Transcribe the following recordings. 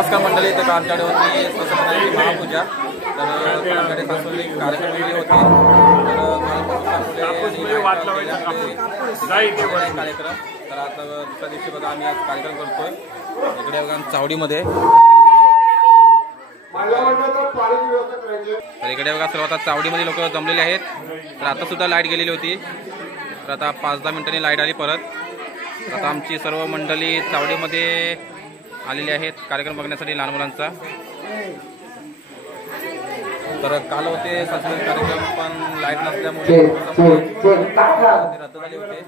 नमस्कार मंडळी, तर आमच्याकडे होती स्वतंत्रची महापूजा. तर आमच्याकडे सांस्कृतिक कार्यक्रम वगैरे होते. कार्यक्रम तर आता दुसऱ्या दिवशी बघा आम्ही आज कार्यक्रम करतोय इकडे बघा चावडीमध्ये. तर इकडे बघा सर्व आता चावडीमध्ये लोक जमलेले आहेत. तर आता सुद्धा लाईट गेलेली होती. तर आता 5-10 मिनिटांनी लाईट आली परत. आता आमची सर्व मंडळी चावडीमध्ये आलेली आहेत कार्यक्रम बघण्यासाठी लहान मुलांचा. तर काल होते सांस्कृतिक कार्यक्रम पण लाईट नसल्यामुळे रद्द झाले होते.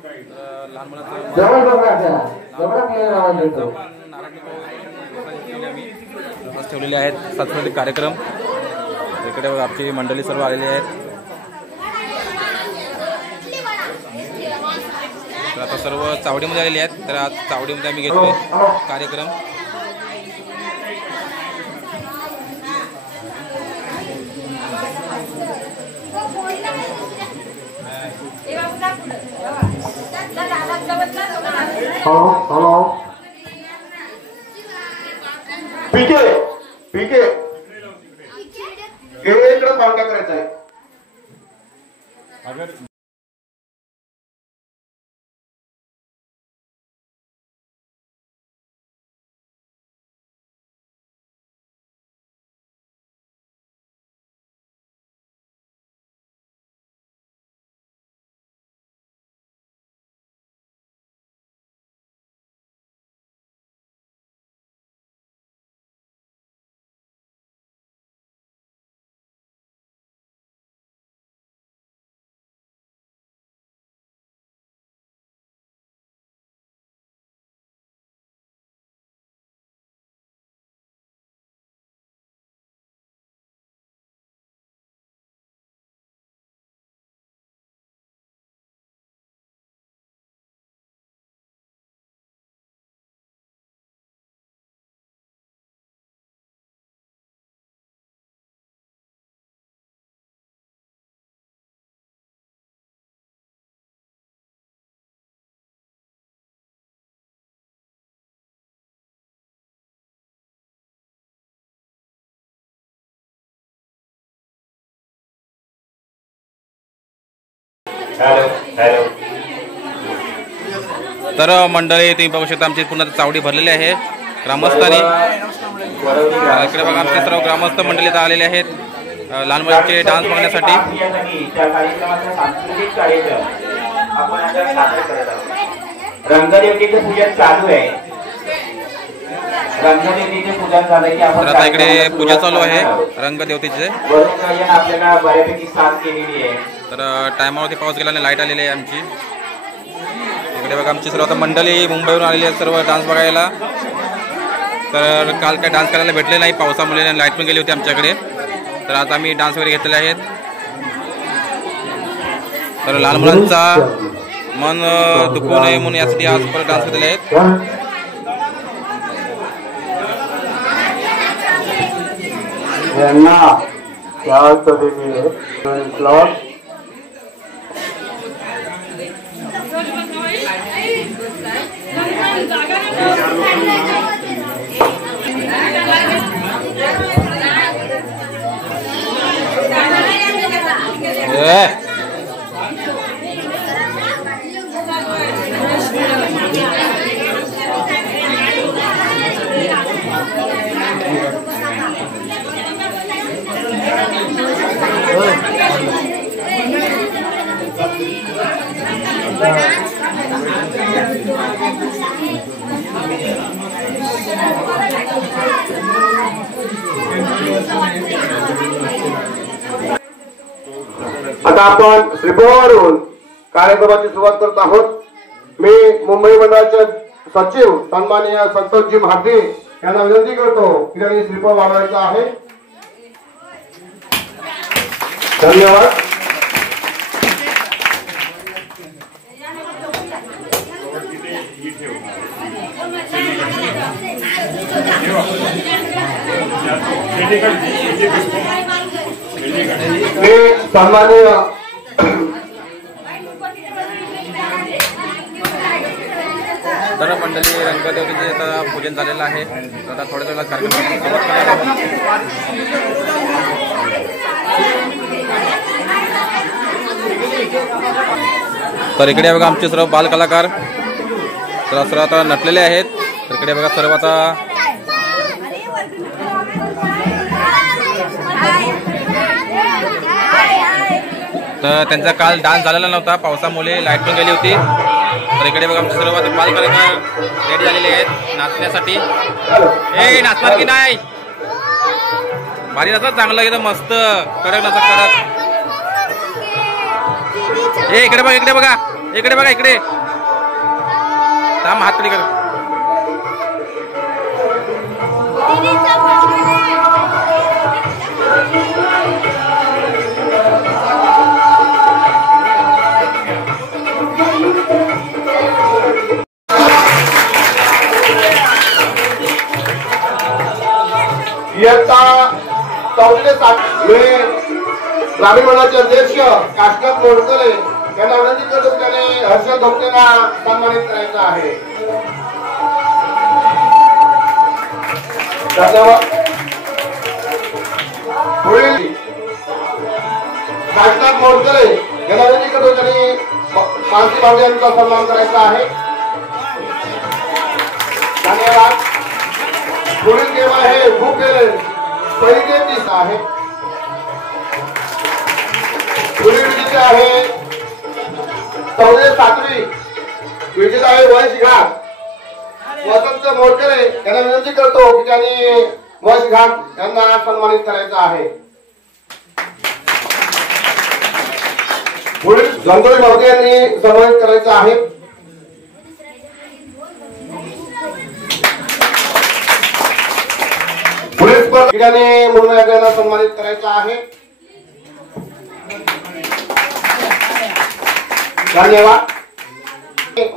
लहान मुलांचं ठेवलेले आहेत सांस्कृतिक कार्यक्रम. इकडे आमची मंडळी सर्व आलेली आहेत. तर आता सर्व चावडीमध्ये आलेले आहेत. तर आज चावडीमध्ये आम्ही घेतोय कार्यक्रम. हॅलो पीके पीके इकडे कॉन्टॅक्ट करायचा आहे. तर मंडळी तुम्ही बघू शकता आमची पूर्ण चावडी भरलेली आहे ग्रामस्थांनी. इकडे बघा आमचे सर्व ग्रामस्थ मंडळी आलेले आहेत लहान मुलांचे डान्स बघण्यासाठी. रंगदेवतेचे पूजन चालू आहे. रंगदेवतेचे पूजन झालं की आपण आता इकडे पूजा चालू आहे रंगदेवतेचे. आपल्याला बऱ्यापैकी साथ केलेली आहे. तर टायमावरती पाऊस गेला आणि लाईट आलेली आहे आमची. इकडे बघा आमची सर्व आता मंडळी मुंबईवरून आलेली आहेत सर्व डान्स बघायला. तर काल काय डान्स करायला भेटले नाही पावसामुळे, लाईट पण गेली होती आमच्याकडे. तर आज आम्ही डान्स वगैरे घेतलेले आहेत. तर लहान मुलांचा मन दुखू नये म्हणून यासाठी आज परत डान्स घेतलेले आहेत. आता आपण श्रीपोवावरून कार्यक्रमाची सुरुवात करत आहोत. मी मुंबई मंडळाचे सचिव सन्माननीय संतोषजी महात्मे यांना विनंती करतो की त्यांनी श्रीफळ वाढवायचा आहे. धन्यवाद. मी सन्माननीय तर मंडळी रंगदेवतेचे आता पूजन झालेलं आहे. आता थोड्या वेळात कार्यक्रम सुरुवात करणार आहोत. तर इकडे बघा आमचे सर्व बाल कलाकार तर सर्व आता नटलेले आहेत. तर इकडे बघा सर्व आता तर त्यांचा काल डान्स झालेला नव्हता पावसामुळे, लाईट पण गेली होती. तर इकडे बघा आमचे सर्व बाल कलाकार रेडी झालेले आहेत नाचण्यासाठी. ए नाचणार की नाही? भारी नाचत, चांगलं एकदम मस्त कडक नाचत कडक. ए इकडे बघा इकडे बघा इकडे बघा इकडे थांब, हात खाली कर. इयत्ता 4वी ते 7वी ग्रामीण मंडळाचे अध्यक्ष काशीनाथ मोडकरे यांना विनंती करतो की त्याने हर्षद धोक्तेला सन्मानित करायचं आहे. धन्यवाद. पुढील काशीनाथ मोडकरे यांना विनंती करतो त्यांनी मानसी भावडे यांचा सन्मान करायचा आहे. धन्यवाद. पुढील गेम आहे बुक पहिली 30 आहे. पुढील विजेते आहे 4वी ते 7वी विजेता आहे वंश घाट वसंत मोडकरे यांना विनंती करतो की त्यांनी वंश घाट यांना सन्मानित करायचं आहे. पुढील गंगोली भावगे यांनी सन्मानित करायचं आहे. पुढील स्पर्धेने मुंबई यांना सन्मानित करायचं आहे. धन्यवाद.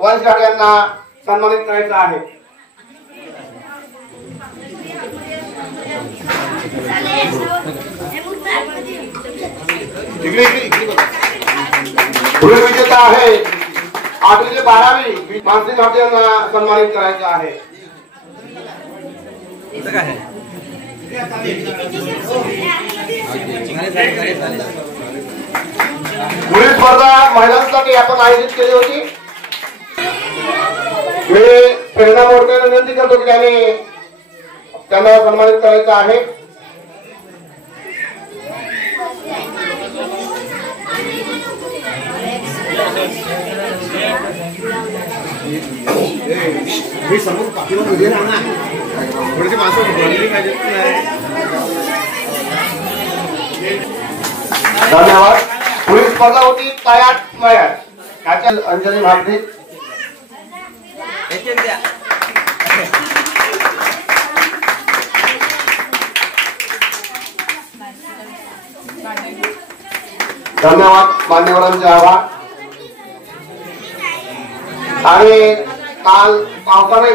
वंश घाट यांना सन्मानित करायचं आहे. पुढील विजेता आहे 8वी ते 12वी मानसी घाट यांना सन्मानित करायचं आहे. पुढील स्पर्धा महिलांसाठी आपण आयोजित केली होती. मी प्रेरणा मोडकरे विनंती करतो की त्यांना सन्मानित करायचं आहे. धन्यवाद. पुढील स्पर्धा होती तयार मयार याच्या अंजली भागदी. धन्यवाद मान्यवरांचे आभार. आणि काल पावसाने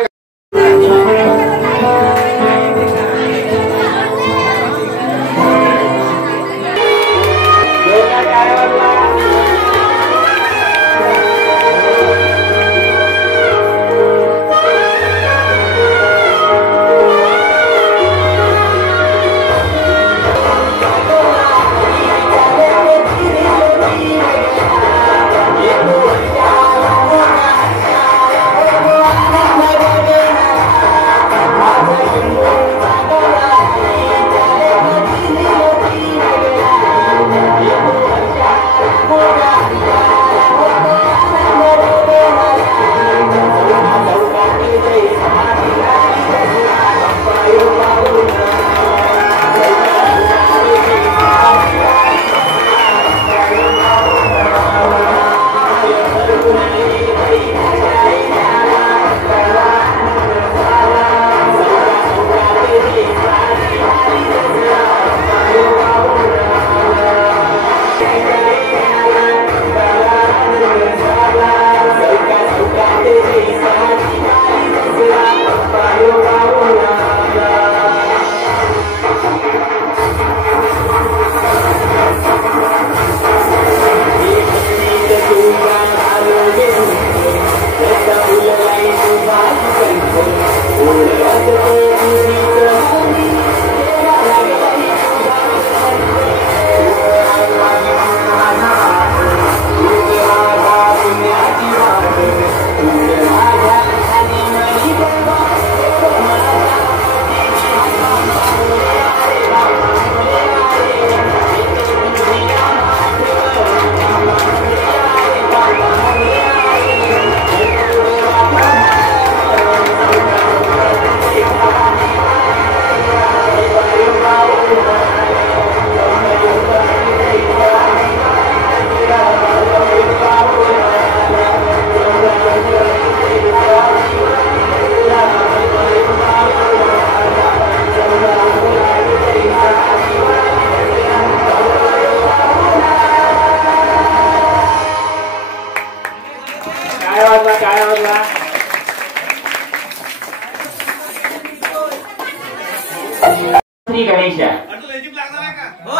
श्री गणेश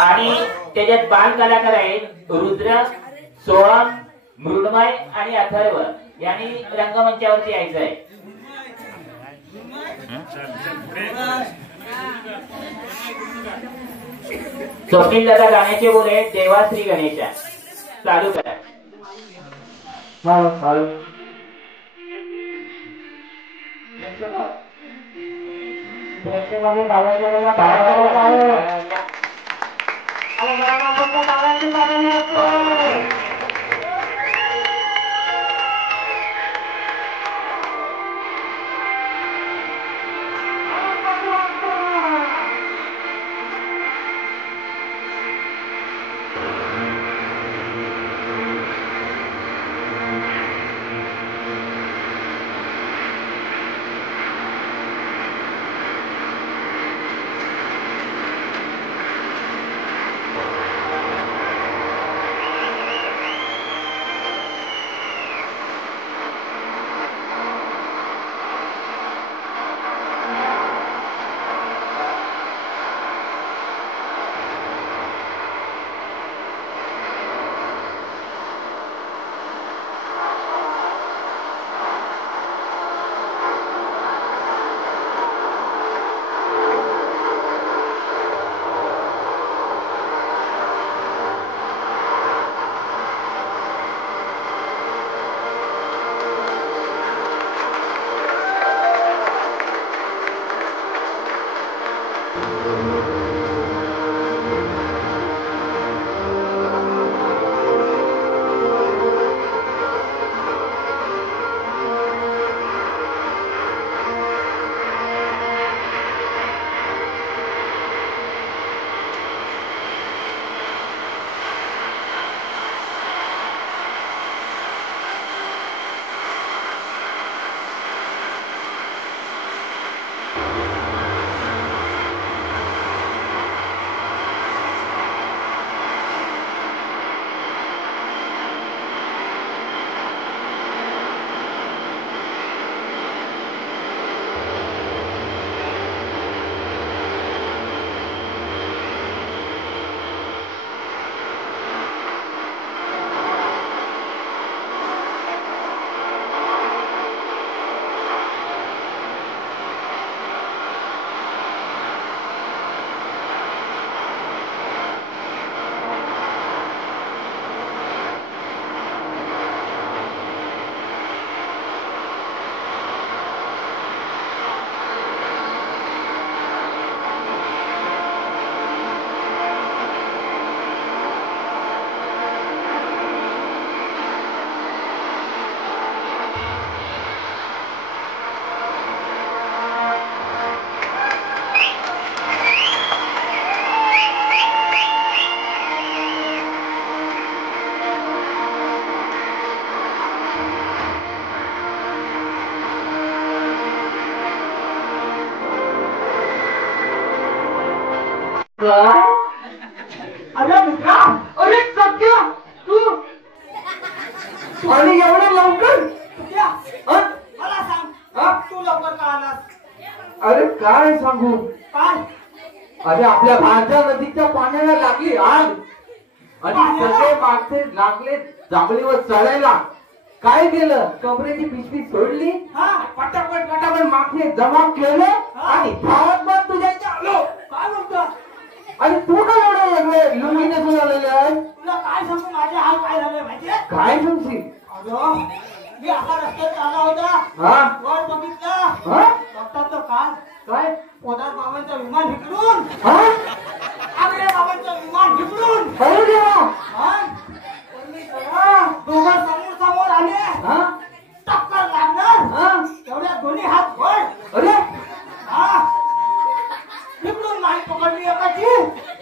आणि त्याच्यात बाल कलाकार आहेत रुद्र, सोहम, मृण्मय आणि अथर्व यांनी रंगमंचावरती यायचं आहे. स्वप्नील दादा गाण्याचे बोले देवा श्री गणेशा चालू करा. अरे मित्रा, अरे सत्या, तू आणि एवढ्या लवकर मला सांग, तू लवकर का आलास? अरे काय सांगू, काय? अरे आपल्या भारतीय नदीच्या पाण्याला लागली आग आणि सगळे मागचे लागले जांभळीवर चढायला. काय केलं, कपड्याची पिशवी सोडली, पटापट पटापट मागचे जमा केले आणि धावत मग तुझ्या आलो. काय बोलतो? आणि तू काय एवढं वेगळे लुंगीने सुधारलेले आहे? तुला काय सांगू माझे हाल काय झाले माहितीये? काय सांगशील? अगं मी असा रस्त्यात चालला होता, वर बघितलं, बघतात तर काय पोदार बाबांचं विमान इकडून, आगरे बाबांचं विमान इकडून, दोघं समोर समोर आले, टक्कर लागणार, तेवढ्या दोन्ही हात वर, अरे इकडून नाही पकडली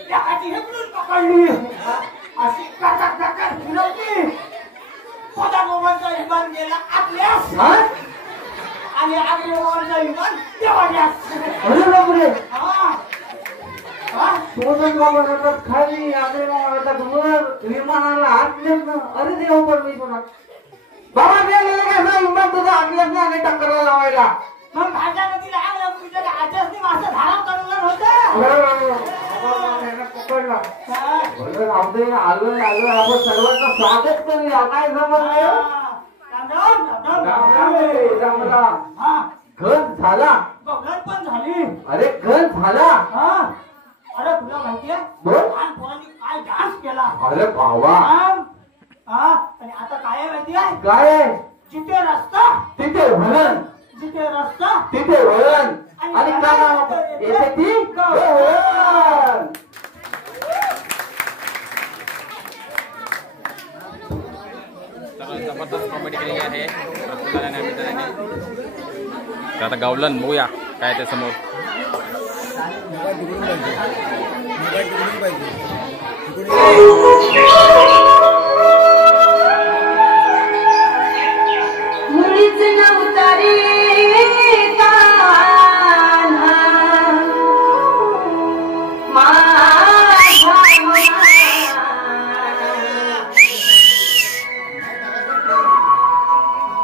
एकाची इकडून पकडली, अशी काका काका फिरवली. पोदार बाबांचा विमान गेला आपल्यास आणि आगरे बाबांचा विमान देवाल्यास. अरे बापरे, हा सोनन बाबा राहतात खाली, आगरे बाबा राहतात वर, विमानाला आतल्यात. अरे देव परमेश्वरा, बाबा गेलेले काय विमान तुझं आतल्यात ना आणि टक्करला लावायला. मग भाज्या नदीला आग लागून तुझ्या आजच नाही माझं धाराव काढून होतं. आलोय आपण सर्वांचं स्वागत करूया. काय समजलं? राम राम. घन झाला. पण झाली. अरे घन झाला. अरे तुला माहितीये बोल. लहानपणी काय डान्स केला. अरे बाबा. आणि आता काय आहे माहितीये? काय? जिथे रस्ता तिथे वळण. जिथे रस्ता तिथे वळण. आणि काय येते ती वळण. जबरदस्त कॉमेडी केलेली आहे प्रत्येकाने मित्रांनी. तर आता गावलन बघूया काय ते समोर. मुळीच नव्हता रे कान्हा माझा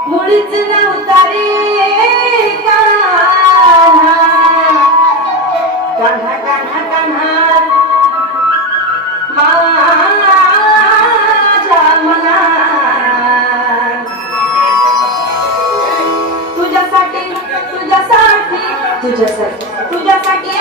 मुळीच नव्हता रे कान्हा कान्हा कान्हा कान्हा माझ्या मनात तुझ्यासाठी तुझ्यासाठी तुझ्यासाठी तुझ्यासाठी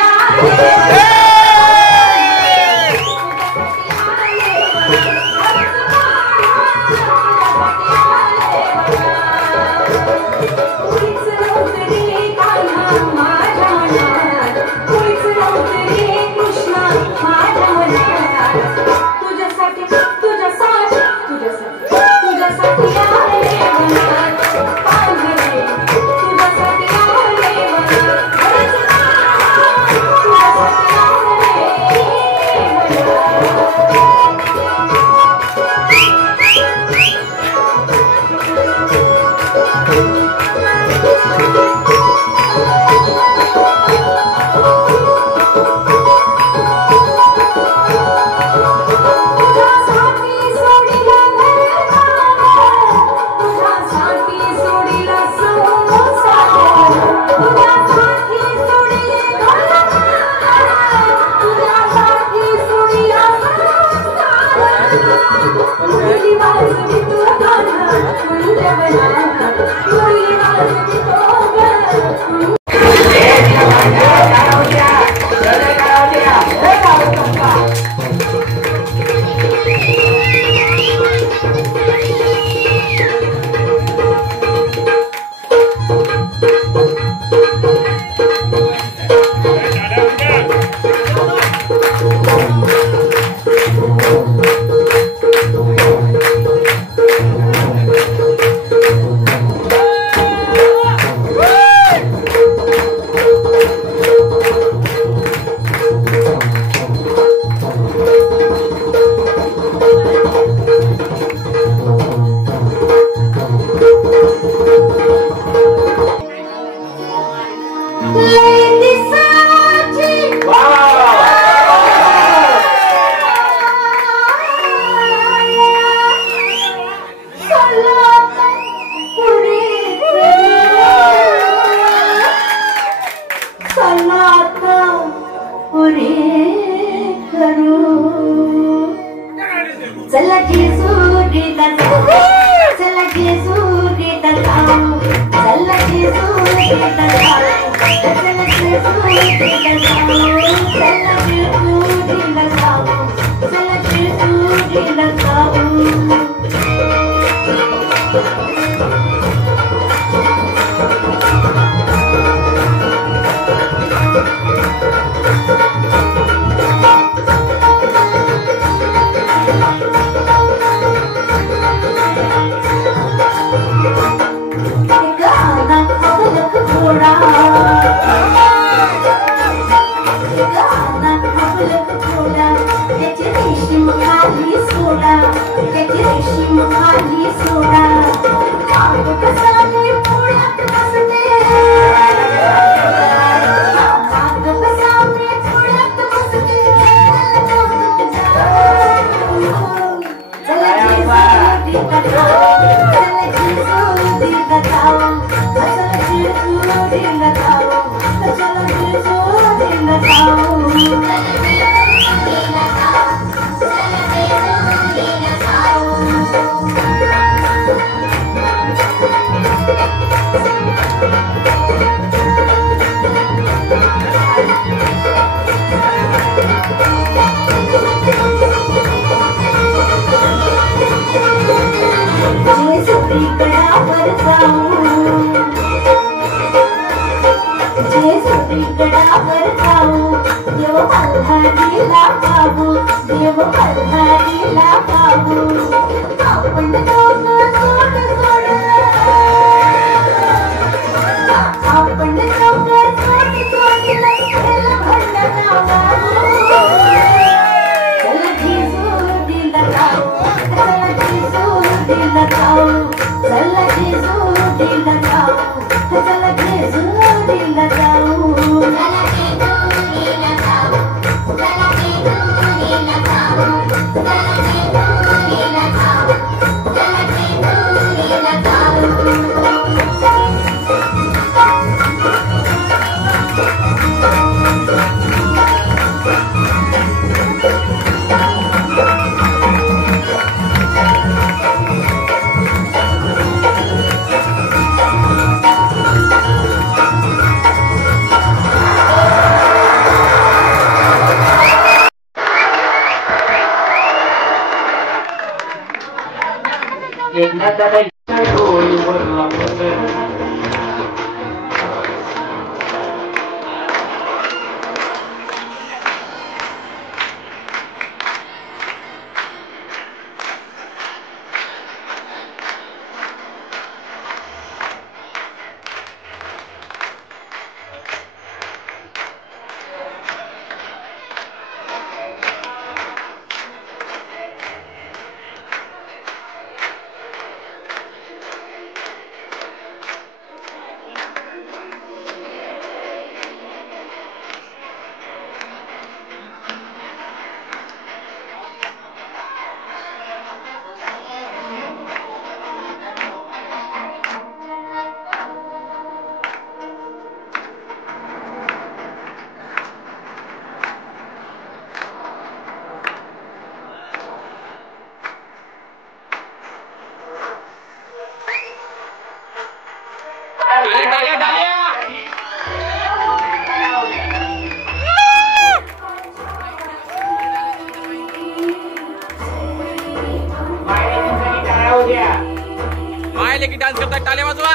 लेकी डान्स करताय, टाळ्या वाजवा.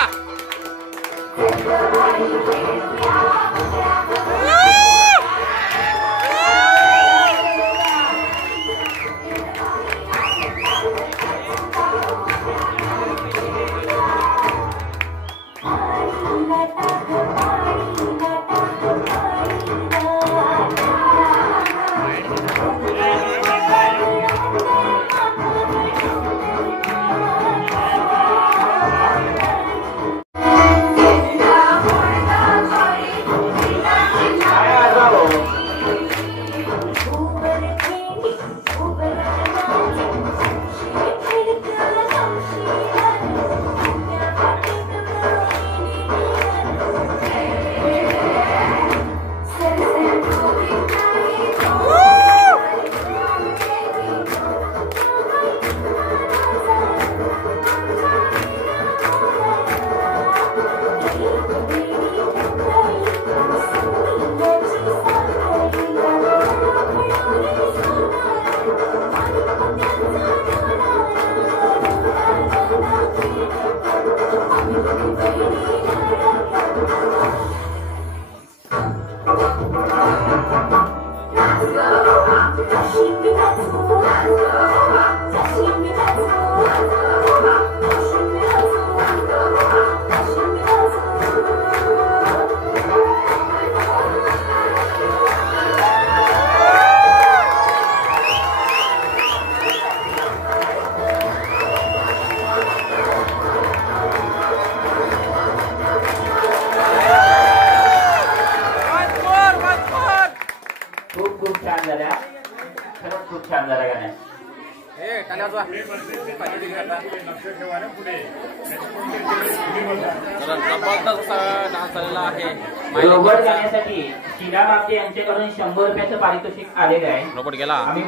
रोबोट गाण्यासाठी शिरा बापते यांच्याकडून 100 रुपयाचं पारितोषिक आलेलं आहे. रोबोट गेला. आम्ही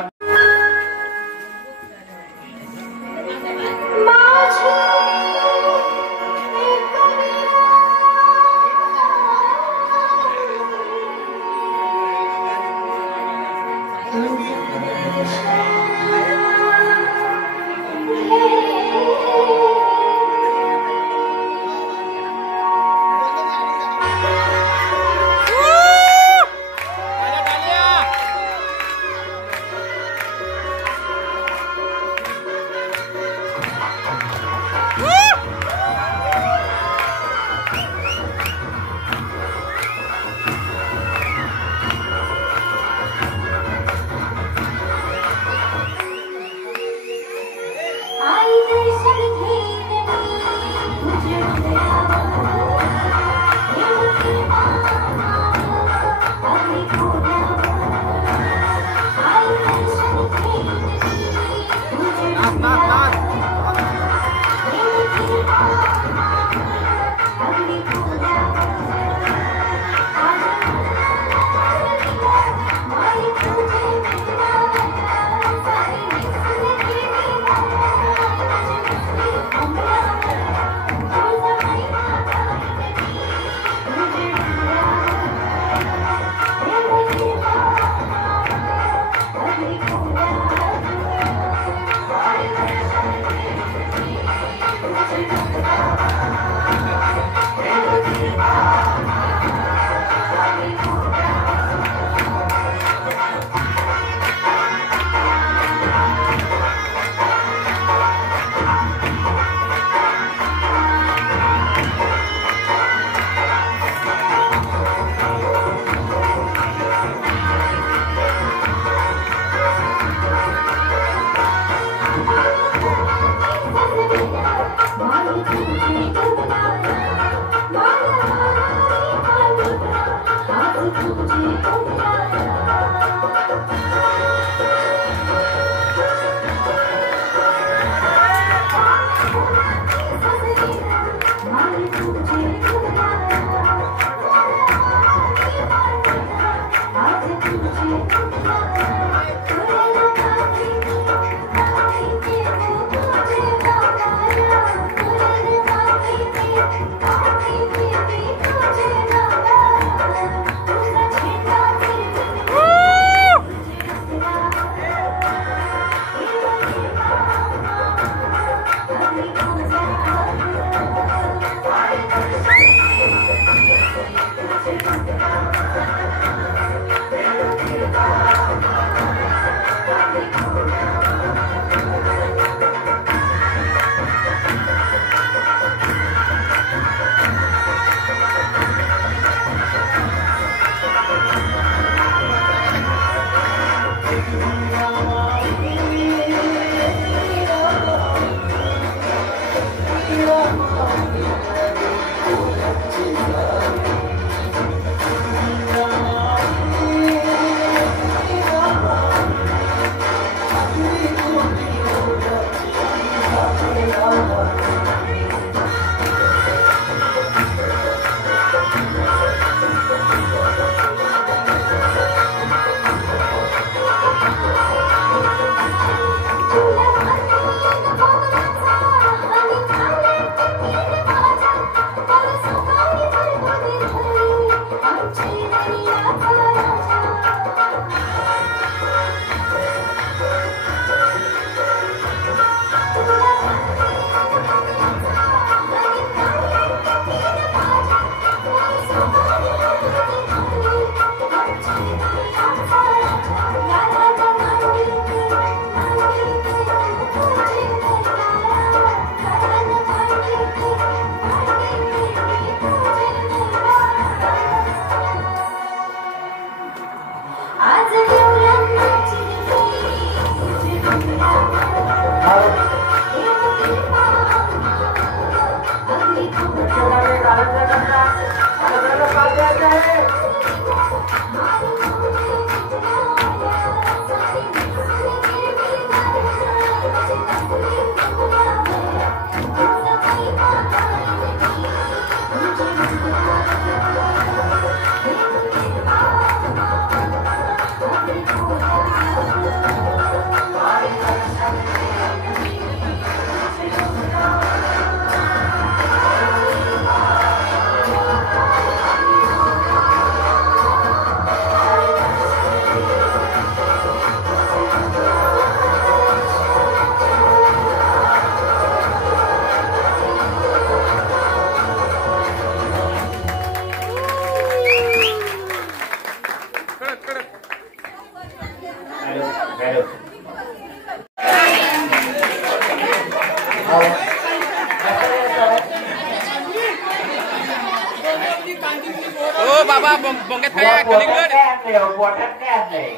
ओ बाबा बोंग्यात काय आहे? कलिंगड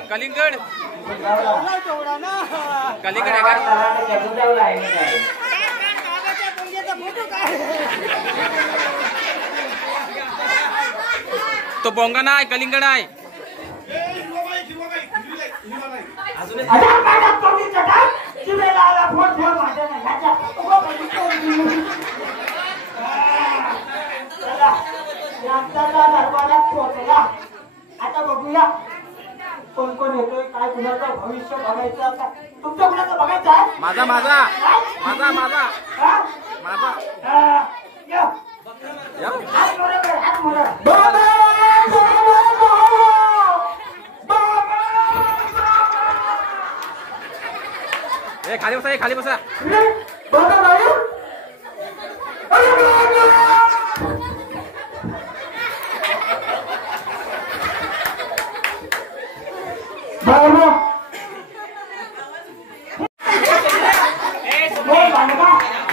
कलिंगड कलिंगड आहे का? तो बोंगा नाही कलिंगड आहे. आता बघूया कोण कोण येतोय काय कुणाचं भविष्य बघायचं आता तुमचं कुणाचं बघायचं आहे माझा माझा माझा माझा माझा हात मोरा हात मोरा ए खाली बसा खाली बसा.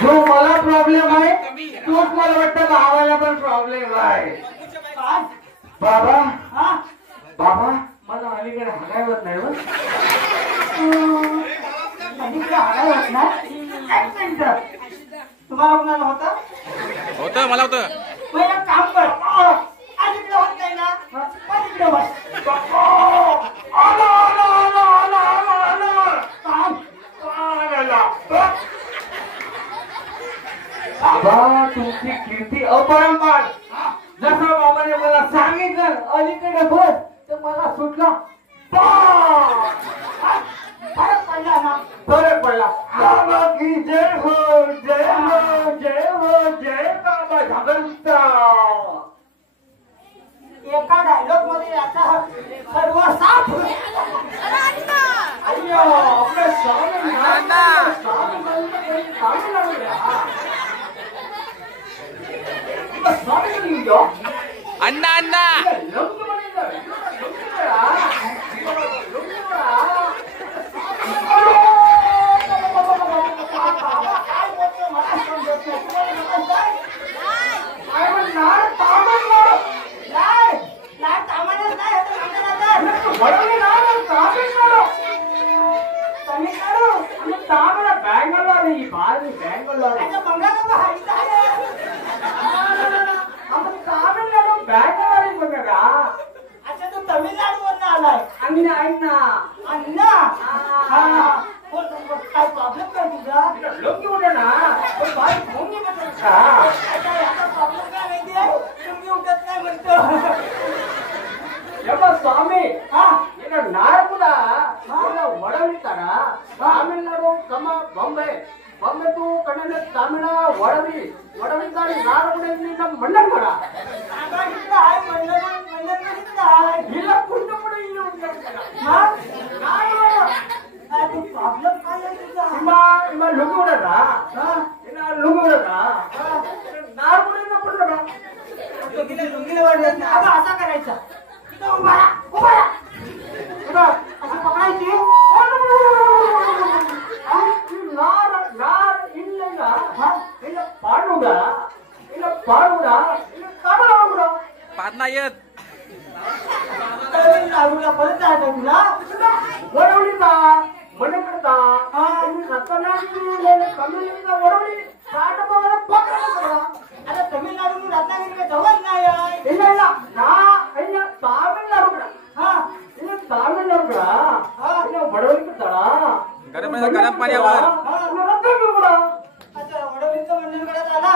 जो मला प्रॉब्लेम आहे तोच मला वाटतं भावाला पण प्रॉब्लेम आहे. बाबा बाबा मला अलीकडे हाणायवत नाही तुम्हाला कुणाला होतं होतं मला होतं. पहिलं काम कर अलीकडे होत नाही ना अलीकडे बाबा तुमची कीर्ती अपरंपार. जसं बाबाने मला सांगितलं अलीकडे बस तर मला सुटला फरक पडला ना. फरक पडला. बाबा की जय हो, जय हो, जय हो, जय बाबा झागलराव. एका डायलॉग मध्ये याचा सर्व साफ अय्यो आपल्या स्वामी अण्णा अण्णा ಬ್ಯಾಂಗ್ಳೂರ್ ಈ ಬಾರಿ ಬ್ಯಾಂಗ್ಳೂರ್ तामिळनाडू बँगलोर बघा. अच्छा तू तमिळनाडू वरून आलाय. अण्णा अण्णा अण्णा काय प्रॉब्लेम काय तुझा. लोक उठे ना बाई भोंगी म्हणतात. अच्छा याचा प्रॉब्लेम काय माहितीये तुम्ही उठत नाही म्हणतो. ಯಪ್ಪ ಸ್ವಾಮಿ ಈಗ ನಾಳೆ ಕೂಡ ಒಡವಿರ್ತಾರ. ತಮಿಳ್ನಾಡು ಕಮ್ಮ ಬೊಂಬೆ ಬೊಂಬೆ ತೂ ಕಣ್ಣೆ ತಮಿಳ ಒಡವಿ ಒಡವಿದ್ದಾರೆ. ನಾಡು ಕೂಡ ಇಲ್ಲಿ ನಮ್ಮ ಮಂಡನ್ ಮಾಡ ಇಲ್ಲ ಕುಂಡ ಕೂಡ ಇಲ್ಲಿ प्रॉब्लेम काय आहे तुझा. ಇಮ್ಮ ಲುಗು ಉಡದ ಇನ್ನ ಲುಗು ಉಡದ ನಾಡು ಕೂಡ ಇಲ್ಲ ಕುಂಡ लुंगीला वाढत नाही. अगं असा करायचा उभा राहा, उभा राहा. असं पकडायची. ನಾರ ನಾರ ಇಲ್ಲ ಇಲ್ಲ ಪಾಡುಗ ಇಲ್ಲ ಪಾಡುಗ ಇಲ್ಲ ತಮಿಳ पाच नाही येत. तमिळनाडूला परत जायचं तुला. ಒಡವಳಿದ ಮನೆ ಕಡದ तमिळनिंದ ಒಡವಳಿ ಕಾಟಬಾರ ಪಕ್ಕಡ. आता तमिळनाडू रत्नागिरी जवळ नाही आहे. ಇಲ್ಲ ಇಲ್ಲ ನಾ ಅಯ್ಯ ತಾಮಿಳ್ನಾಡು ಕೂಡ ಇಲ್ಲ ತಾಮಿಳ್ನಾಡು ಕೂಡ ಇಲ್ಲ ಒಡವಳಿ ಕಡದ गरम गरम पाण्यावर रत्नागिरी ಕೂಡ. अच्छा वडोलीचं मंदिरकडे आला.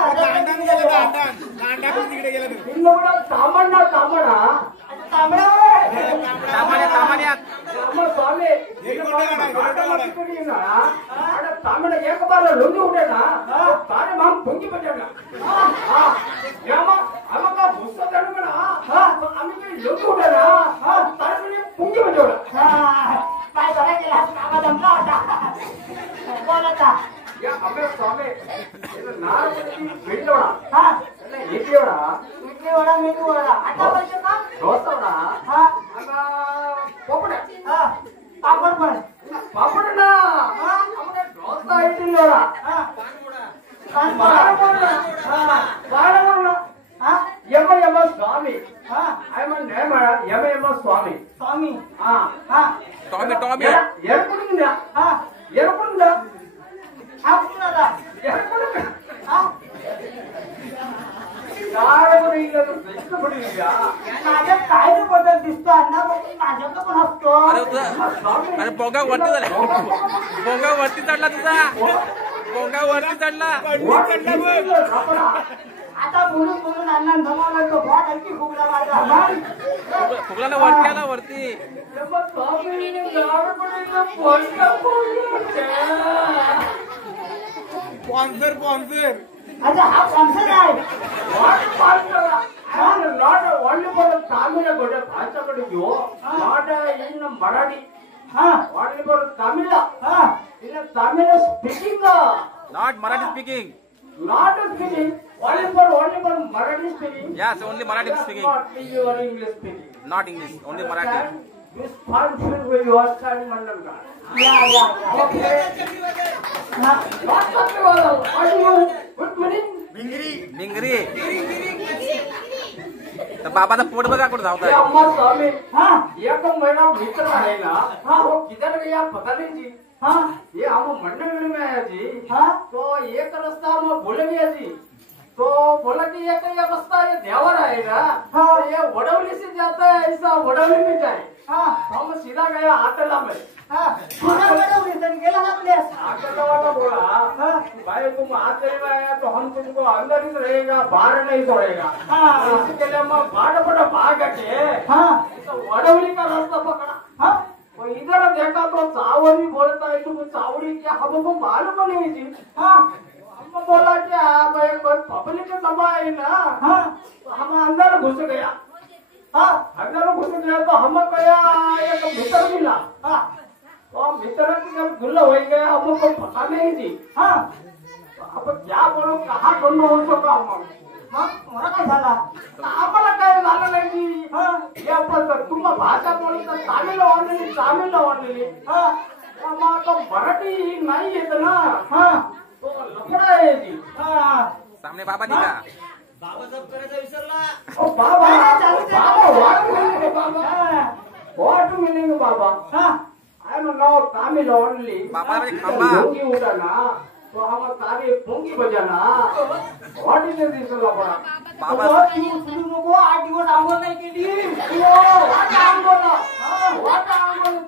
ಇನ್ನು ಕೂಡ ತಾಮಣ್ಣ ತಾಮಣ್ಣ आता तांबड्यावर सामान्यात सामान्यात ನಮ್ಮ ಸ್ವಾಮಿ ತಾಮಿಳ ಏಕಬಾರ ಲೊಂಗಿ ಉಡೇನ ತಾನೆ ಮಾಮ್ ಪುಂಗಿ ಬಜಾಗ ಯಾಮ ಅಮಕ ಪುಸ್ತಕ ಅನುಗಣ आम्ही लොंगी उडेना ताने पुंगी बजावला. काय बरा केला कामा जमला होता. बोल आता. या अबे स्वामी नारळी बिल्लोಣ इडली वडा मेदू वडा आता पाहिजे का. डोसावडा आग पोपडे पापड पण पापडना आमने डोसा इडली वडा ಬಾಳವಣ್ಣ ಯಮ ಯಮ ಸ್ವಾಮಿ ಐಮ ನೇಮ ಯಮ ಯಮ ಸ್ವಾಮಿ स्वामी टॉमी टॉमी ಎರಕುಂದ ಎರಕುಂದ हा कुठून आला. ಎರಕುಂದ माझ्यात काय रे बदल दिसतो अण्णा. माझ्याकडे पण हसतो. अरे तुझा अरे बोंगा वरती झाला. बोंगा वरती चढला तुझा. बोंगा वरती चढला. आता बोलून बोलून अण्णा धमाला तो बॉट आणखी फुगला माझा. फुगला वरती आला वरती. स्पॉन्सर अच्छा हा स्पॉन्सर आहे. not only for the Tamil good ಭಾಷೆಗಳು not in Marathi only for Tamil in Tamil speaking Not Marathi speaking. not speaking only for Marathi speaking. Yes, only Marathi speaking. Not your English speaking. Not English, only Marathi. This function will your time mandalga. या Okay. Not something what you good morning. भिंगरी. तर बाबाचा पोट बघा कुठं धावताय. अम्मा स्वामी एक महिना भीतर राहिला वो किधर गया पता नहीं जी. ये हम मंडल में आया जी. तो एक रास्ता हम बोले गया जी. तो बोला कि एक रास्ता ये देवर आएगा. तो ये वडवली से जाता है ऐसा वडवली में जाए. हम सीधा गया आटला में. गेला ना प्लेस. आटला वाला बोला भाई तुम आटले में आया तो हम तुमको अंदर ही रहेगा बाहर नहीं छोड़ेगा. इसके लिए हम बाड़ भाग के वडवली का रास्ता पकड़ा. देखा तो चावड़ी बोलता है तुम चावड़ी क्या हमको मालूम नहीं थी हाँ हम बोला कि भाई कोई पब्लिक सभा है ना हाँ तो हम अंदर घुस गया हाँ अंदर घुस गया तो हम गया एक भीतर मिला हाँ तो भीतर की जब गुल्ला हो गया हमको पता नहीं थी हाँ तो अब क्या बोलो कहाँ गुल्ला हो सका हम मग मला काय झाला आम्हाला काय झालं नाही की हे आपण तुम्हाला भाषा बोलता तामिळ वाढलेली मग तो मराठी नाही येत ना तो लफडा आहे ती सामने बाबा दिला ओ बाबा व्हॉट मीनिंग बाबा I am not Tamil only बाबा म्हणजे खांबा. ढोंगी उडाना तो हम तारी पोंगी बजाना व्हॉट इज दिस बाबा बाबा तुम्ही नको 8 दिवस आंघोळ नाही केली वाट आंघोळ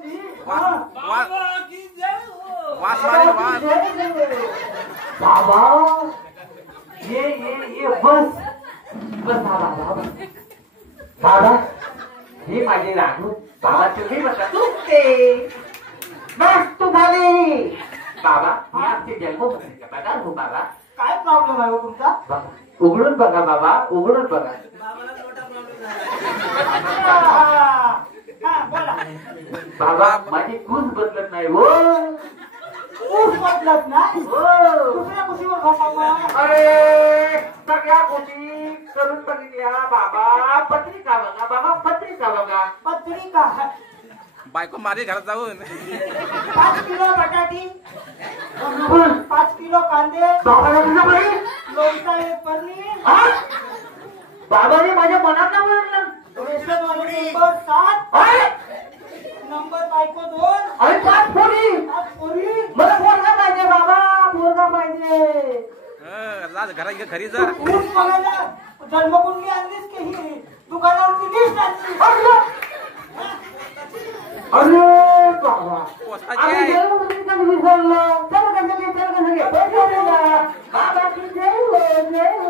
ती वास मारी वास. बाबा ये बस बाबा बाबा हे माझे रानू बाबा तुम्ही बसा चुकते बस तू खाली बाबा मी आपके जन्मभूमीचा पगार हो बाबा. काय प्रॉब्लेम आहे हो तुमचा बाबा उघडून बघा बाबा उघडून बघा बोला बाबा माझी कूस बदलत नाही हो ऊस बदलत नाही हो. दुसऱ्या कुशीवर झोपावं अरे सगळ्या गोष्टी करून बघितल्या बाबा पत्रिका बघा बाबा पत्रिका बघा पत्रिका बायको मारी घरात जाऊन 5 किलो बटाटी 5 किलो कांदे बाबाला तुझं बरी लोणचा एक पनीर बाबाने माझ्या मनात ना ओळखलं रेशन वाले नंबर 7 नंबर बायको 2 अरे 5 पोरी 5 पोरी मला पोरगा पाहिजे बाबा पोरगा पाहिजे घरात घरी जा. ऊस बघायला जन्मकुंडली आणलीस की ही दुकानावरची लिस्ट आणली अरे बाबा पोस्टाची आम्ही आहे. जन्मभूमीचा विसरलो चल कसं घे बाबा की जय हो जय हो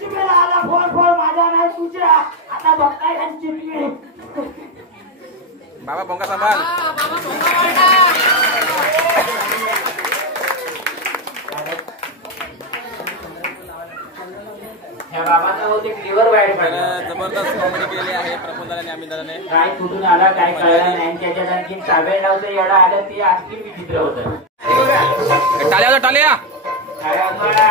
चिमणा आला फोन माझा नाही तुझ्या आता बघताय का चिमणी बाबा बोंगा सांभाळ. ह्या बाबाचा बहुतेक लिव्हर वाईट तर पडलं जबरदस्त कॉमेडी केलेली आहे प्रफुल्ल आणि अमित दादाने. काय कुठून आला काय कळलं नाही त्याच्यात आणखी तामिळनाडूचं येडं आलं ते आणखी विचित्र होतं टाळ्या काय वाजवा?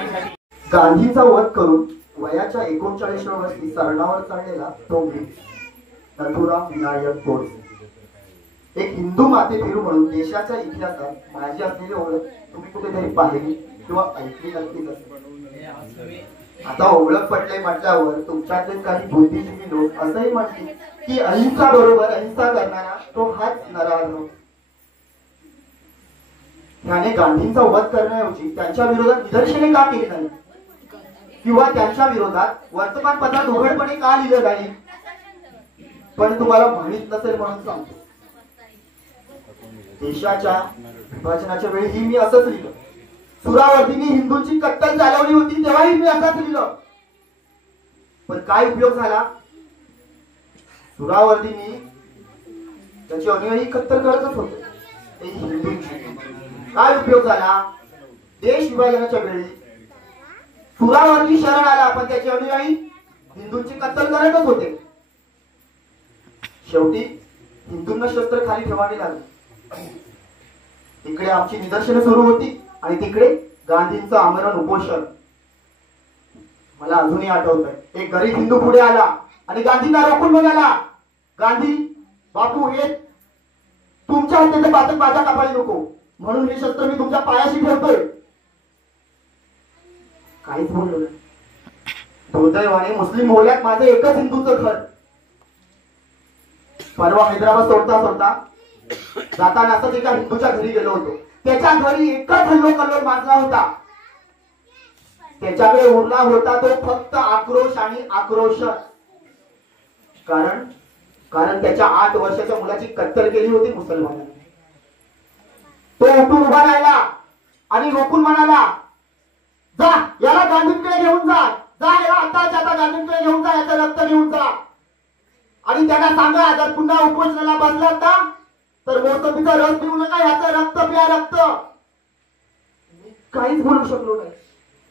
मागणीसाठी गांधींचा वध करून वयाच्या 39व्या वर्षी सरणावर चढलेला तो मी नथुराम विनायक गोडसे, एक हिंदू मातेभिरू म्हणून देशाच्या इतिहासात माझी असलेली ओळख तुम्ही कुठेतरी पाहिली किंवा ऐकली नक्कीच असेल. आता ओळख पडले म्हटल्यावर तुमच्यातले काही बुद्धिजीवी लोक असंही म्हणतील की अहिंसा बरोबर अहिंसा करणारा तो हाच नराधम. त्याने गांधींचा वध करण्याऐवजी त्यांच्या विरोधात निदर्शने का केली नाही किंवा त्यांच्या विरोधात वर्तमानपत्रात उघडपणे का लिहिलं नाही, पण तुम्हाला माहित नसेल म्हणून सांगतो. देशाच्या विभाजनाच्या वेळी मी असंच लिहिलं. सुरावर्दींनी हिंदूंची कत्तल चालवली होती तेव्हाही मी असंच लिहिलं. पण काय उपयोग झाला? सुरावर्दींनी त्याची अनुयायी कत्तल करतच होते ते हिंदूंची. काय उपयोग झाला? देश विभाजनाच्या वेळी सुरावर्दी शरण आला पण त्याचे अनुयायी हिंदूंची कत्तल करतच होते. शेवटी हिंदूंना शस्त्र खाली ठेवावे लागले. इकडे आमची निदर्शने सुरू होती आणि तिकडे गांधींचं आमरण उपोषण. मला अजूनही आठवत आहे, एक गरीब हिंदू पुढे आला आणि गांधींना रोखून म्हणाला, गांधी बापू, हे तुमच्या हत्येचं पातक माझ्या कपाळी नको, म्हणून हे शस्त्र मी तुमच्या पायाशी ठेवतोय. काहीच बोललो नाही. दुर्दैवाने मुस्लिम मोहल्ल्यात माझं एकच हिंदूचं घर. परवा हैदराबाद सोडता सोडता जाताना असंच एका हिंदूच्या घरी गेलो होतो. त्याच्या घरी एकच हल्लो कल्लोळ माजला होता. त्याच्याकडे उरला होता तो फक्त आक्रोश आणि आक्रोश. कारण त्याच्या 8 वर्षाच्या मुलाची कत्तल केली होती मुसलमानांनी. तो उठून उभा राहिला आणि रोखून म्हणाला, जा याला गांधींकडे घेऊन जा, याला आता गांधींकडे घेऊन जा, याचं रक्त घेऊन जा आणि त्यांना सांगा जर पुन्हा उपोषणाला बसलात ना तर मोसंबीचा रस पिऊ नका, याचं रक्त प्या, रक्त. मी काहीच बोलू शकलो नाही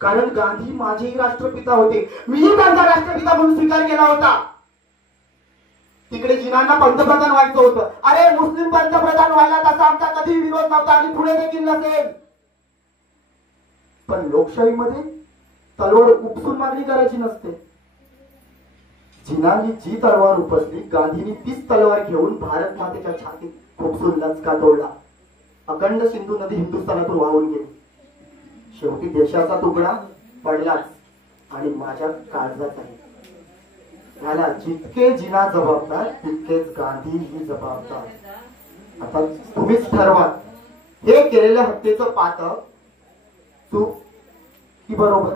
कारण गांधी माझेही राष्ट्रपिता होते. मीही त्यांचा राष्ट्रपिता म्हणून स्वीकार केला होता. तिकडे जिनांना पंतप्रधान व्हायचं होतं. अरे मुस्लिम पंतप्रधान व्हायला तसा आमचा कधी विरोध नव्हता आणि पुढे देखील नसेल. पण लोकशाहीमध्ये तलवार उपसून मागणी करायची नसते. जिनांनी जी तलवार उपसली गांधींनी तीच तलवार घेऊन भारत मातेच्या छातीत खुपसून लचका तोडला. अखंड सिंधू नदी हिंदुस्थानातून वाहून गेली. शेवटी देशाचा तुकडा पडलाच आणि माझ्या काळजात आहे. याला जितके जिना जबाबदार तितकेच गांधी ही जबाबदार. आता तुम्हीच ठरवा, हे केलेल्या हत्येचं पातक चूक की बरोबर.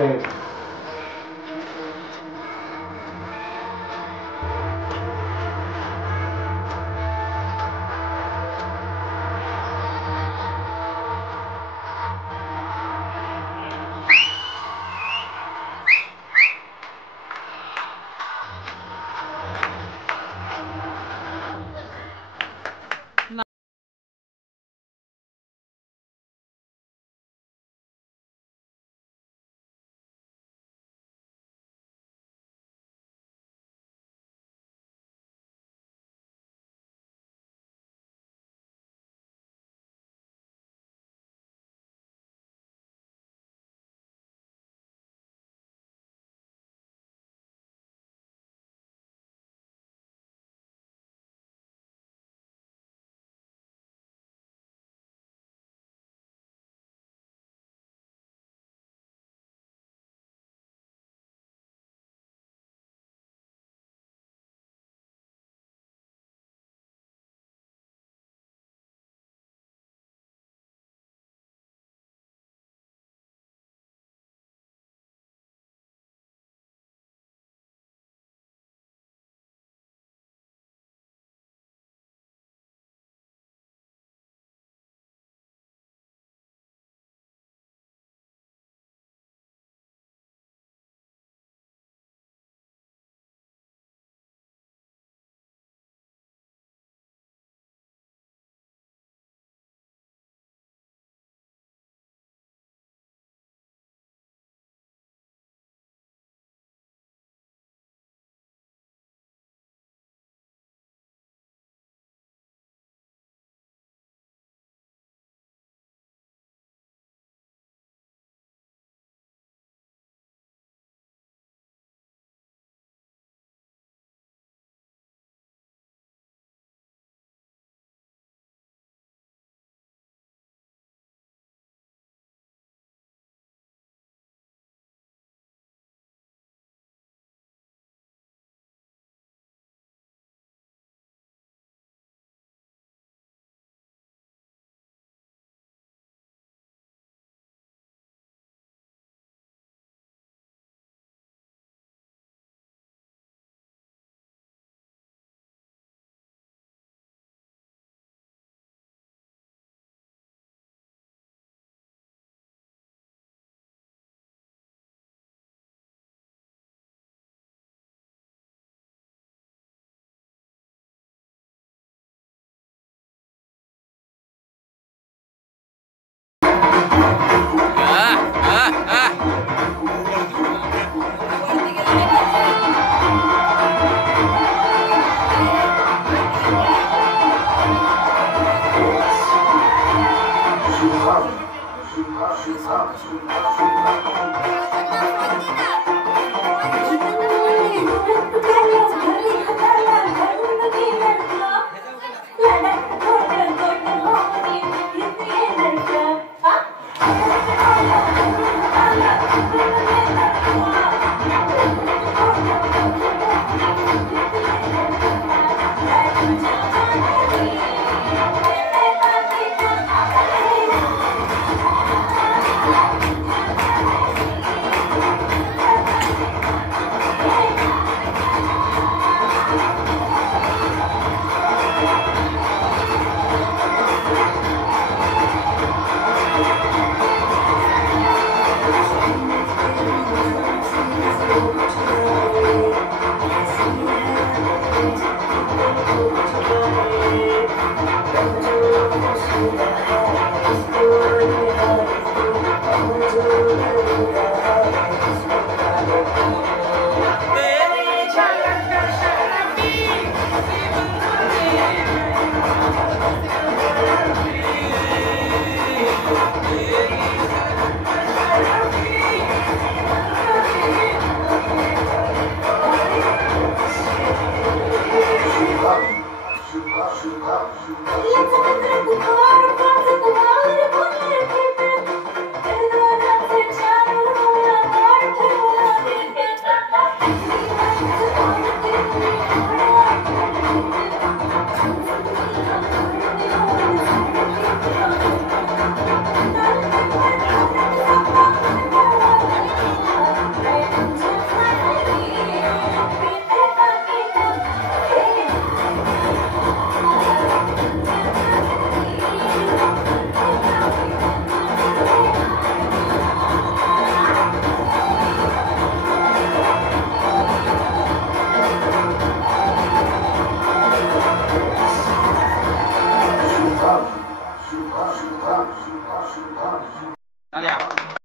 जय हिंद.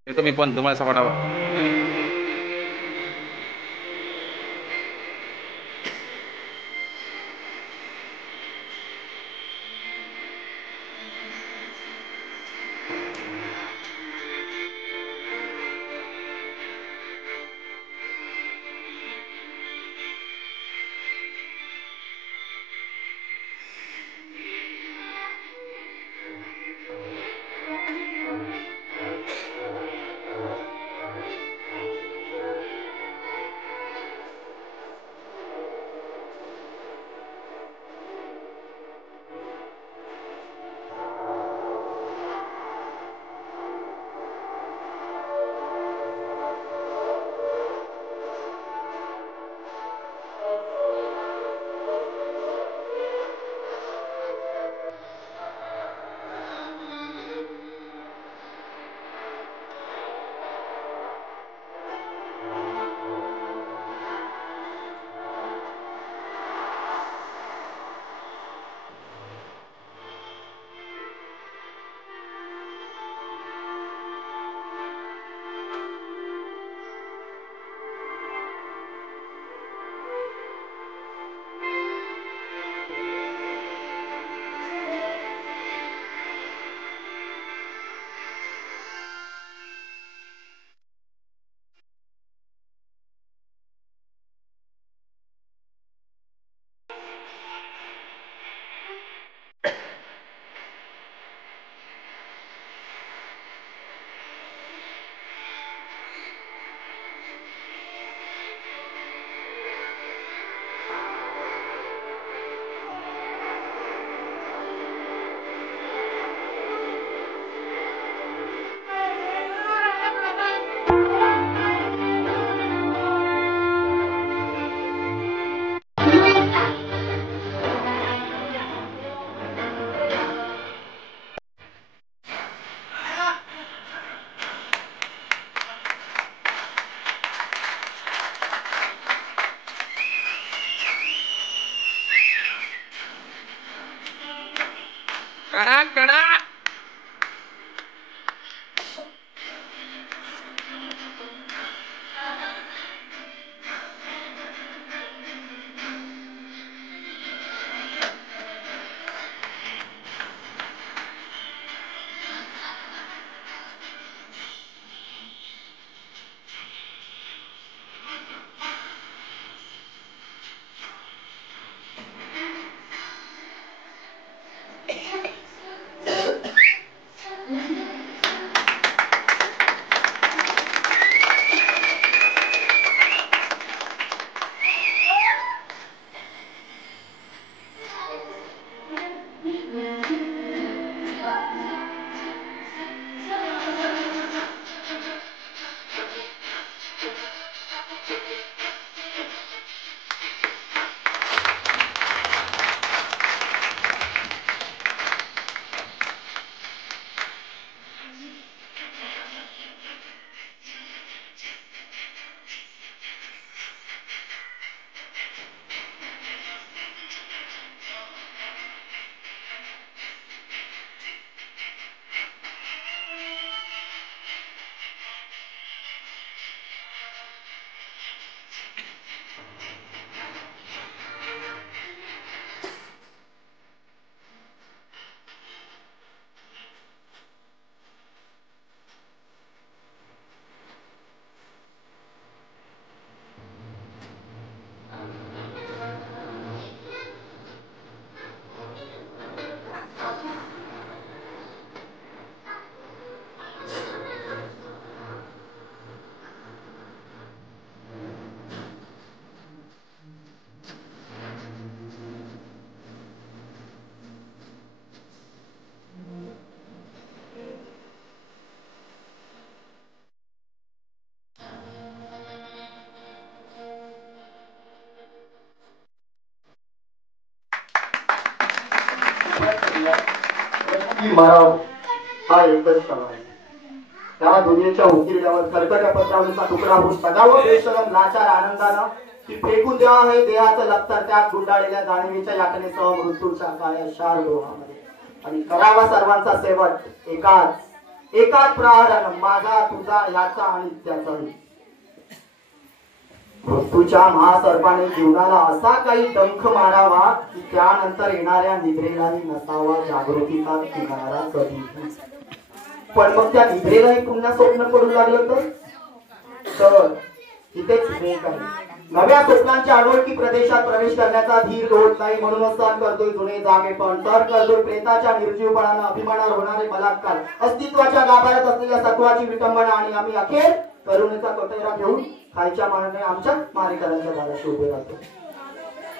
येतो मी पण तुम्हाला सपाटावर. माराव हा एकच सवाल. त्या दुनियेच्या उकिरड्यावर कर्कट पत्रावलीचा तुकडा होऊन सदावर बेशरम लाचार आनंदानं ती फेकून द्यावा हे देहाचं लक्तर त्या गुंडाळलेल्या जाणीवीच्या यातनेसह मृत्यूच्या काळ्या शार डोहामध्ये आणि करावा सर्वांचा शेवट एकाच प्रहारानं माझा तुझा याचा आणि त्याचाही. मृत्यूच्या महासर्पाने जीवनाला असा काही डंख मारावा की त्यानंतर येणाऱ्या निद्रेलाही नसावा जागृतीचा किनारा कधी. पण मग त्या निद्रेलाही पुन्हा स्वप्न पडू लागलं तर इथेच ब्रेक आहे. नव्या स्वप्नांच्या अनोळखी प्रदेशात प्रवेश करण्याचा धीर होत नाही म्हणूनच सण करतोय जुने जागेपण. सण करतोय प्रेताच्या निर्जीवपणानं अभिमानावर होणारे बलात्कार, अस्तित्वाच्या गाभाऱ्यात असलेल्या सत्वाची विटंबना आणि आम्ही अखेर करुणेचा कटोरा घेऊन खायच्या मानाने आमच्या मारेकरांच्या दाराशी उभे राहतो.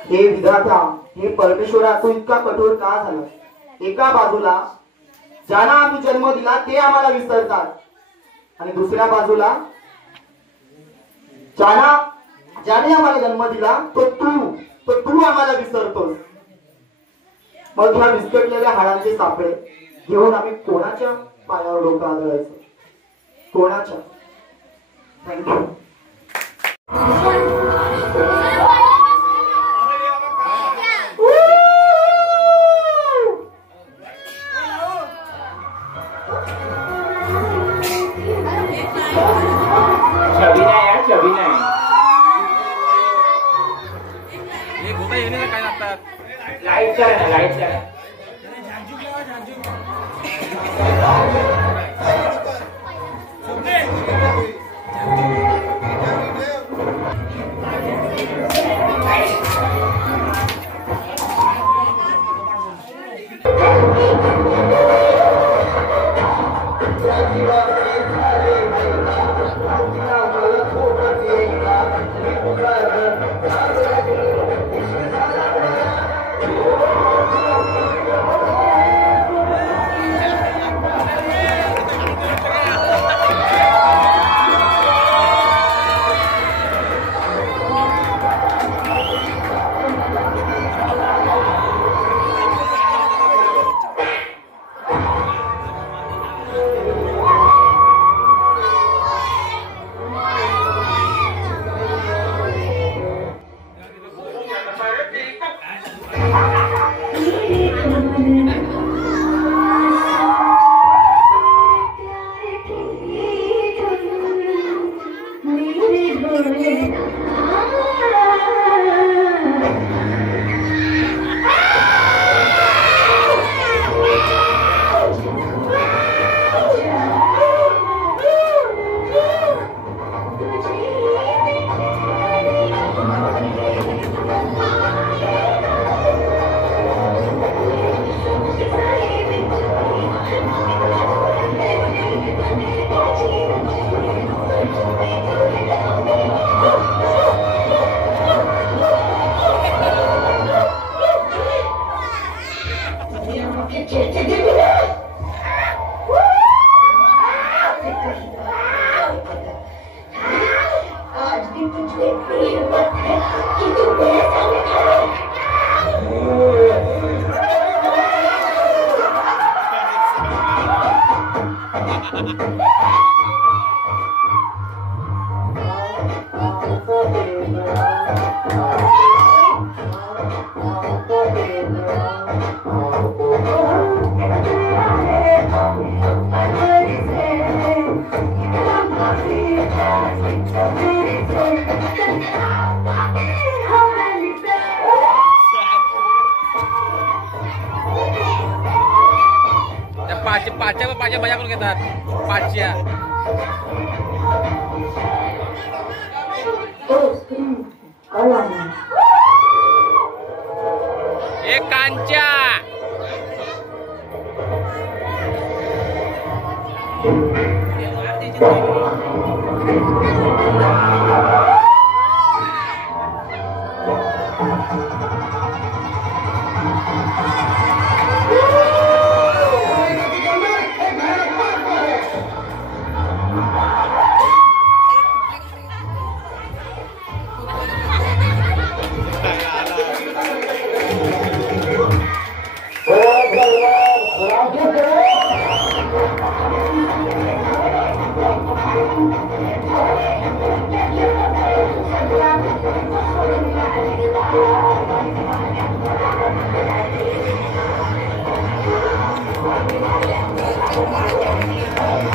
हे विधाता, हे परमेश्वरा, तू इतका कठोर का झाला? एका बाजूला ज्यांना आम्ही जन्म दिला ते आम्हाला विसरतात आणि दुसऱ्या बाजूला ज्याने आम्हाला जन्म दिला तो तू आम्हाला विसरतोस. मग ह्या विस्कटलेल्या हाडांचे सापळे घेऊन आम्ही कोणाच्या पायावर डोकं आदळायचं? कोणाच्या? थँक्यू. लाईट करा ना, लाईट करा. पाच्या मजा करून घेतात पाचच्या. एक कांच्या Thank you.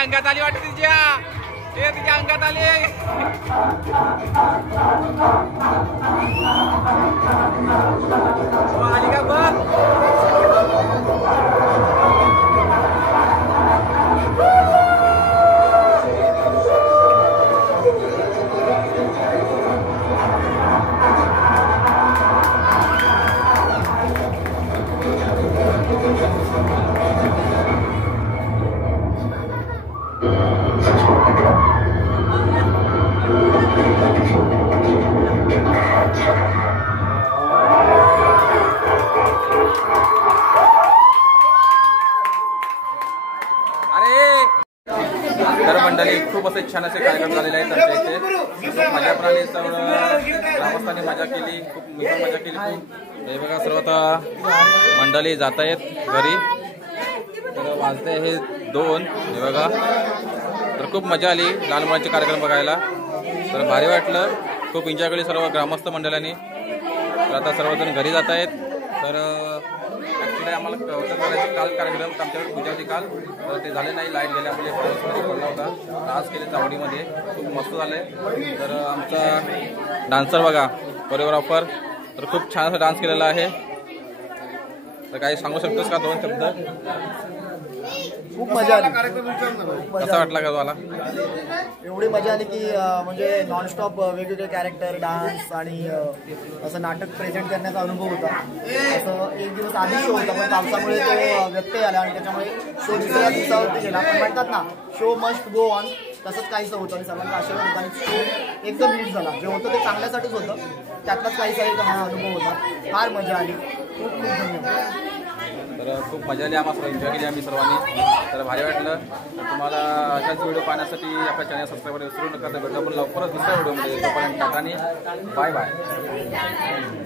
अंगात आली वाटत तिच्या अंगात आली. आली का बघ. तर मंडळी खूप असे छान असे कार्यक्रम झालेले आहेत आमच्या इथे. खूप मजा पण आली. सर्व ग्रामस्थांनी मजा केली. खूप मी पण मजा केली खूप. हे बघा सर्व आता मंडळी जात आहेत घरी. तर वाजते हे 2. हे बघा तर खूप मजा आली लहान मुलांचे कार्यक्रम बघायला. तर भारी वाटलं. खूप एन्जॉय केली सर्व ग्रामस्थ मंडळांनी. तर आता सर्वजण घरी जात आहेत. तर ॲक्च्युली आम्हाला होतं करायचं काल कार्यक्रम. आमच्याकडे पूजा होती काल. तर ते झाले नाही. लाईट गेल्यामुळे पाऊसमध्ये पडला होता. डान्स केले चावडीमध्ये. खूप मस्त झाले. तर आमचा डान्सर बघा कोरिओग्राफर. तर खूप छान असा डान्स केलेला आहे. तर काही सांगू शकतोस का 2 शब्द. खूप मजा आली. कसा वाटला का तुम्हाला. एवढी मजा आली की म्हणजे नॉनस्टॉप वेगवेगळे कॅरेक्टर डान्स आणि असं नाटक प्रेझेंट करण्याचा अनुभव होता. असं एक दिवस आधी शो होता पण पावसामुळे तो व्यत्यय आला आणि त्याच्यामुळे शो दुसऱ्या दिवसावरती गेला. पण म्हणतात ना शो मस्ट गो ऑन. तसंच काहीसं होतं आणि सर्वांचा आशीर्वाद होता आणि शो एकदम हिट झाला. जे होतं ते चांगल्यासाठीच होतं. त्यातलाच काहीसा एक हा अनुभव होता. फार मजा आली. खूप खूप धन्यवाद. तर खूप मजा आली. आम्हाला सर्व एन्जॉय केली आम्ही सर्वांनी. तर भारी वाटलं. तर तुम्हाला अशाच व्हिडिओ पाहण्यासाठी आपल्या चॅनल सबस्क्राईब विसरू नका. तर भेटू आपण लवकरच दुसऱ्या व्हिडिओमध्ये. तोपर्यंत टाटा आणि बाय बाय.